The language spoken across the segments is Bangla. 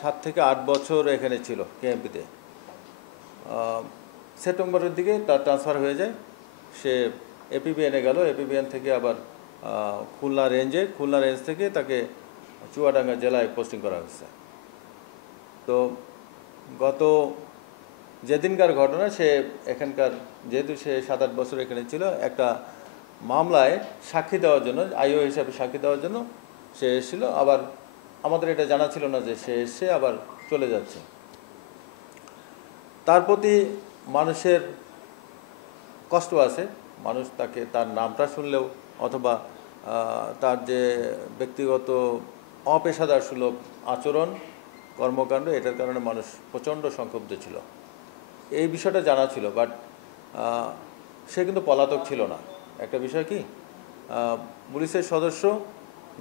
7 থেকে 8 বছর এখানে ছিল কেএমপিতে। সেপ্টেম্বরের দিকে তার ট্রান্সফার হয়ে যায়, সে এপিবিএনে গেল। এপিবিএন থেকে আবার খুলনা রেঞ্জ থেকে তাকে চুয়াডাঙ্গা জেলায় পোস্টিং করা হয়েছে। তো গত যেদিনকার ঘটনা, সে এখানকার যেহেতু সে 7-8 বছর এখানে ছিল, একটা মামলায় সাক্ষী দেওয়ার জন্য, আইও হিসাবে সাক্ষী দেওয়ার জন্য সে এসেছিল। আবার আমাদের এটা জানা ছিল না যে সে এসে আবার চলে যাচ্ছে। তার প্রতি মানুষের কষ্ট আছে। মানুষ তাকে, তার নামটা শুনলেও অথবা তার যে ব্যক্তিগত অপেশাদার সুলভ আচরণ, কর্মকাণ্ড, এটার কারণে মানুষ প্রচণ্ড সংক্ষুব্ধ ছিল। এই বিষয়টা জানা ছিল, বাট সে কিন্তু পলাতক ছিল না। একটা বিষয় কি, পুলিশের সদস্য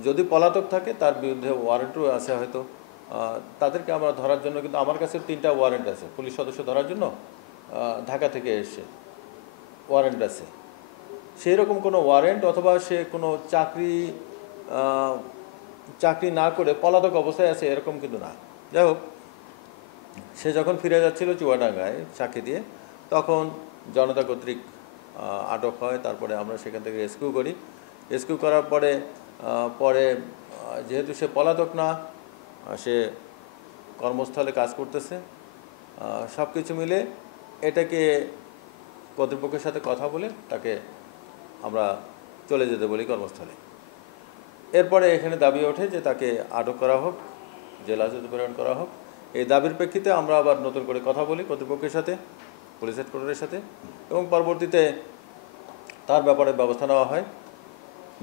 যদি পলাতক থাকে, তার বিরুদ্ধে ওয়ারেন্টও আছে হয়তো, তাদেরকে আমরা ধরার জন্য, কিন্তু আমার কাছে 3টা ওয়ারেন্ট আছে পুলিশ সদস্য ধরার জন্য। ঢাকা থেকে এসে ওয়ারেন্ট আছে। সেই রকম কোনো ওয়ারেন্ট অথবা সে কোনো চাকরি না করে পলাতক অবস্থায় আছে এরকম কিন্তু না। যাই হোক, সে যখন ফিরে যাচ্ছিল চুয়াডাঙ্গায় সাক্ষী দিয়ে, তখন জনতা কর্তৃক আটক হয়। তারপরে আমরা সেখান থেকে রেস্কিউ করি। রেস্কিউ করার পরে যেহেতু সে পলাতক না, সে কর্মস্থলে কাজ করতেছে, সব কিছু মিলে এটাকে কর্তৃপক্ষের সাথে কথা বলে তাকে আমরা চলে যেতে বলি কর্মস্থলে। এরপরে এখানে দাবি ওঠে যে তাকে আটক করা হোক, জেলা হাজতে প্রেরণ করা হোক। এই দাবির প্রেক্ষিতে আমরা আবার নতুন করে কথা বলি কর্তৃপক্ষের সাথে, পুলিশ হেডকোয়ার্টারের সাথে, এবং পরবর্তীতে তার ব্যাপারে ব্যবস্থা নেওয়া হয়।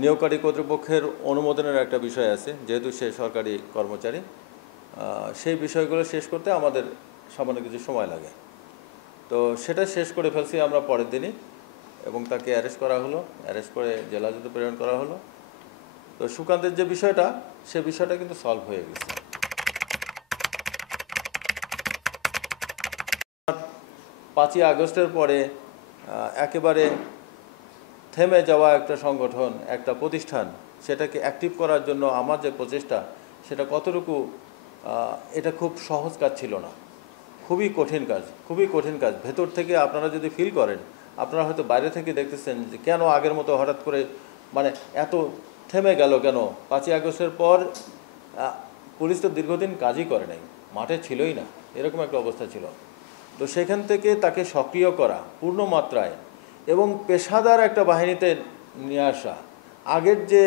নিয়োগকারী কর্তৃপক্ষের অনুমোদনের একটা বিষয় আছে, যেহেতু সে সরকারি কর্মচারী, সেই বিষয়গুলো শেষ করতে আমাদের সামান্য কিছু সময় লাগে। তো সেটা শেষ করে ফেলছি আমরা পরের দিনই, এবং তাকে অ্যারেস্ট করা হলো। অ্যারেস্ট করে জেলা হাজতে প্রেরণ করা হলো। তো সুকান্তের যে বিষয়টা, সে বিষয়টা কিন্তু সলভ হয়ে গেছে। 5ই আগস্টের পরে একেবারে থেমে যাওয়া একটা সংগঠন, একটা প্রতিষ্ঠান, সেটাকে অ্যাক্টিভ করার জন্য আমার যে প্রচেষ্টা, সেটা কতটুকু, এটা খুব সহজ কাজ ছিল না। খুবই কঠিন কাজ। ভেতর থেকে আপনারা যদি ফিল করেন, আপনারা হয়তো বাইরে থেকে দেখতেছেন যে কেন আগের মতো হঠাৎ করে মানে এত থেমে গেল কেন। 5ই আগস্টের পর পুলিশ তো দীর্ঘদিন কাজই করে নাই, মাঠে ছিলই না, এরকম একটা অবস্থা ছিল। তো সেখান থেকে তাকে সক্রিয় করা পূর্ণ মাত্রায় এবং পেশাদার একটা বাহিনীতে নিয়ে আসা, আগের যে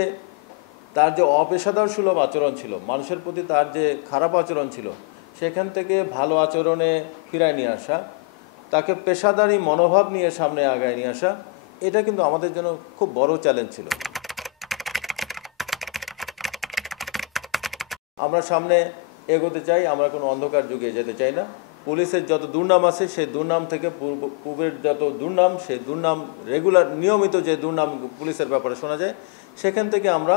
তার যে অপেশাদার সুলভ আচরণ ছিল, মানুষের প্রতি তার যে খারাপ আচরণ ছিল, সেখান থেকে ভালো আচরণে ফিরায় নিয়ে আসা, তাকে পেশাদারি মনোভাব নিয়ে সামনে আগায় নিয়ে আসা, এটা কিন্তু আমাদের জন্য খুব বড় চ্যালেঞ্জ ছিল। আমরা সামনে এগোতে চাই, আমরা কোনো অন্ধকার যুগে যেতে চাই না। পুলিশের যত দুর্নাম আছে, সেই দুর্নাম থেকে পূর্বের যত দুর্নাম, সেই দুর্নাম রেগুলার নিয়মিত যে দুর্নাম পুলিশের ব্যাপারে শোনা যায়, সেখান থেকে আমরা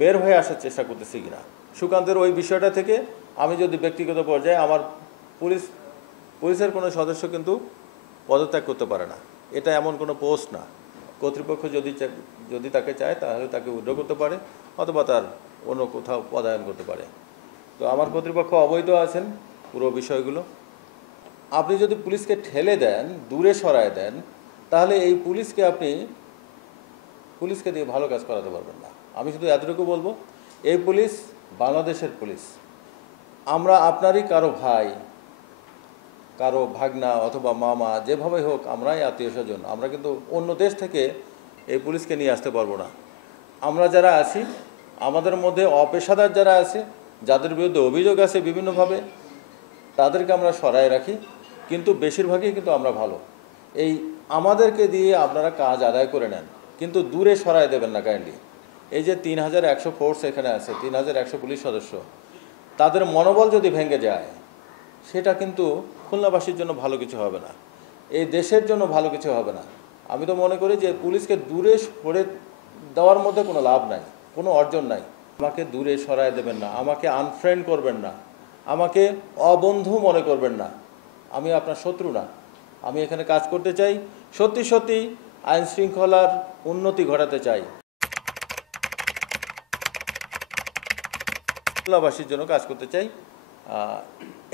বের হয়ে আসার চেষ্টা করতেছি কিনা। সুকান্তের ওই বিষয়টা থেকে আমি যদি ব্যক্তিগত পর্যায়ে, আমার পুলিশের কোনো সদস্য কিন্তু পদত্যাগ করতে পারে না, এটা এমন কোনো পোস্ট না। কর্তৃপক্ষ যদি তাকে চায়, তাহলে তাকে উইথড্র করতে পারে অথবা তার অন্য কোথাও পদায়ন করতে পারে। তো আমার কর্তৃপক্ষ অবৈধ আছেন পুরো বিষয়গুলো। আপনি যদি পুলিশকে ঠেলে দেন, দূরে সরায় দেন, তাহলে এই পুলিশকে দিয়ে ভালো কাজ করাতে পারবেন না। আমি শুধু এতটুকু বলবো, এই পুলিশ বাংলাদেশের পুলিশ। আমরা আপনারই কারো ভাই, কারো ভাগনা অথবা মামা, যেভাবে হোক আমরাই আত্মীয় স্বজন। আমরা কিন্তু অন্য দেশ থেকে এই পুলিশকে নিয়ে আসতে পারবো না। আমরা যারা আছি, আমাদের মধ্যে অপেশাদার যারা আছে, যাদের বিরুদ্ধে অভিযোগ আছে বিভিন্নভাবে, তাদেরকে আমরা সরায় রাখি, কিন্তু বেশিরভাগই কিন্তু আমরা ভালো। আমাদেরকে দিয়ে আপনারা কাজ আদায় করে নেন, কিন্তু দূরে সরায় দেবেন না কাইন্ডলি। এই যে 3100 ফোর্স এখানে আছে, 3100 পুলিশ সদস্য, তাদের মনোবল যদি ভেঙে যায়, সেটা কিন্তু খুলনাবাসীর জন্য ভালো কিছু হবে না, এই দেশের জন্য ভালো কিছু হবে না। আমি তো মনে করি যে পুলিশকে দূরে সরে দেওয়ার মধ্যে কোনো লাভ নাই, কোনো অর্জন নাই। আমাকে দূরে সরায় দেবেন না, আমাকে আনফ্রেন্ড করবেন না, আমাকে অবন্ধু মনে করবেন না। আমি আপনার শত্রু না। আমি এখানে কাজ করতে চাই, সত্যি আইন শৃঙ্খলার উন্নতি ঘটাতে চাই, খুলনাবাসীর জন্য কাজ করতে চাই।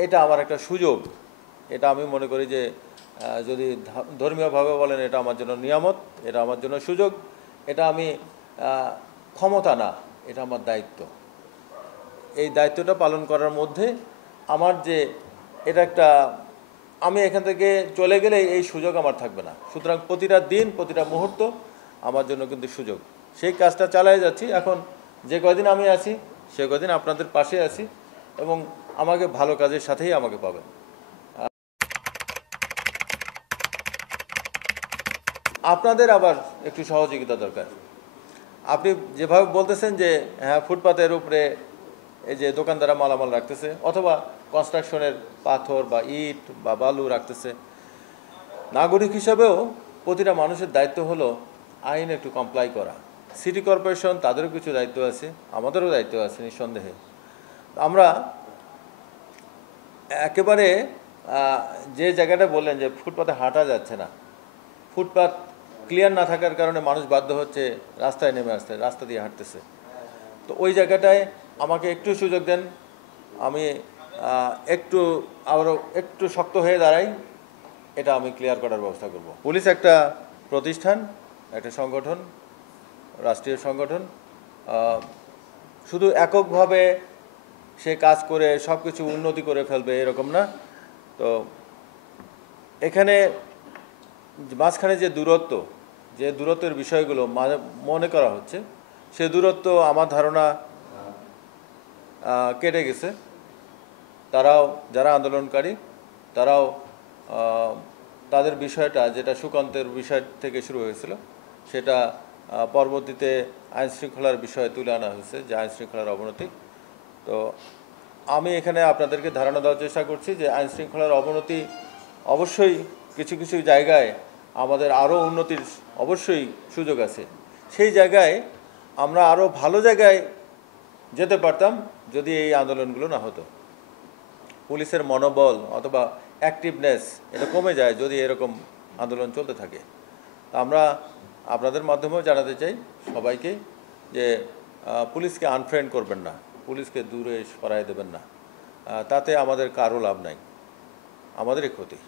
এটা আমার একটা সুযোগ। এটা আমি মনে করি যে যদি ধর্মীয়ভাবে বলেন এটা আমার জন্য নিয়ামত, এটা আমার জন্য সুযোগ, এটা আমি ক্ষমতা না, এটা আমার দায়িত্ব। এই দায়িত্বটা পালন করার মধ্যে আমার যে এটা একটা আমি এখান থেকে চলে গেলে এই সুযোগ আমার থাকবে না। সুতরাং প্রতিটা দিন প্রতিটা মুহূর্ত আমার জন্য কিন্তু সুযোগ। সেই কাজটা চালিয়ে যাচ্ছি। এখন যে কয়দিন আমি আছি সে কয়দিন আপনাদের পাশে আছি এবং আমাকে ভালো কাজের সাথেই আমাকে পাবেন। আপনাদের আবার একটু সহযোগিতা দরকার। আপনি যেভাবে বলতেছেন যে হ্যাঁ ফুটপাতের উপরে এই যে দোকানদাররা মালামাল রাখতেছে অথবা কনস্ট্রাকশনের পাথর বা ইট বা বালু রাখতেছে, নাগরিক হিসাবেও প্রতিটা মানুষের দায়িত্ব হলো আইন একটু কমপ্লাই করা। সিটি কর্পোরেশন তাদেরও কিছু দায়িত্ব আছে, আমাদেরও দায়িত্ব আছে নিঃসন্দেহে। আমরা একেবারে যে জায়গাটা বললেন যে ফুটপাতে হাঁটা যাচ্ছে না, ফুটপাত ক্লিয়ার না থাকার কারণে মানুষ বাধ্য হচ্ছে রাস্তায় নেমে আসতে, রাস্তা দিয়ে হাঁটতেছে। তো ওই জায়গাটায় আমাকে একটু সুযোগ দেন, আমি একটু আরও একটু শক্ত হয়ে দাঁড়াই, এটা আমি ক্লিয়ার করার ব্যবস্থা করব। পুলিশ একটা প্রতিষ্ঠান, একটা সংগঠন, রাষ্ট্রীয় সংগঠন, শুধু এককভাবে সে কাজ করে সব কিছু উন্নতি করে ফেলবে এরকম না। তো এখানে মাঝখানে যে দূরত্বের বিষয়গুলো মনে করা হচ্ছে, সে দূরত্ব আমার ধারণা কেটে গেছে। তারাও যারা আন্দোলনকারী তারাও তাদের বিষয়টা যেটা সুকান্তের বিষয় থেকে শুরু হয়েছিল সেটা পরবর্তীতে আইনশৃঙ্খলার বিষয়ে তুলে আনা হয়েছে, যে আইনশৃঙ্খলার অবনতি। তো আমি এখানে আপনাদেরকে ধারণা দেওয়ার চেষ্টা করছি যে আইনশৃঙ্খলার অবনতি অবশ্যই কিছু কিছু জায়গায় আমাদের আরও উন্নতির অবশ্যই সুযোগ আছে। সেই জায়গায় আমরা আরও ভালো জায়গায় যেতে পারতাম যদি এই আন্দোলনগুলো না হতো। পুলিশের মনোবল অথবা অ্যাক্টিভনেস এটা কমে যায় যদি এরকম আন্দোলন চলতে থাকে। আমরা আপনাদের মাধ্যমেও জানাতে চাই সবাইকে যে পুলিশকে আনফ্রেন্ড করবেন না, পুলিশকে দূরে সরাই দেবেন না, তাতে আমাদের কারো লাভ নাই, আমাদেরই ক্ষতি।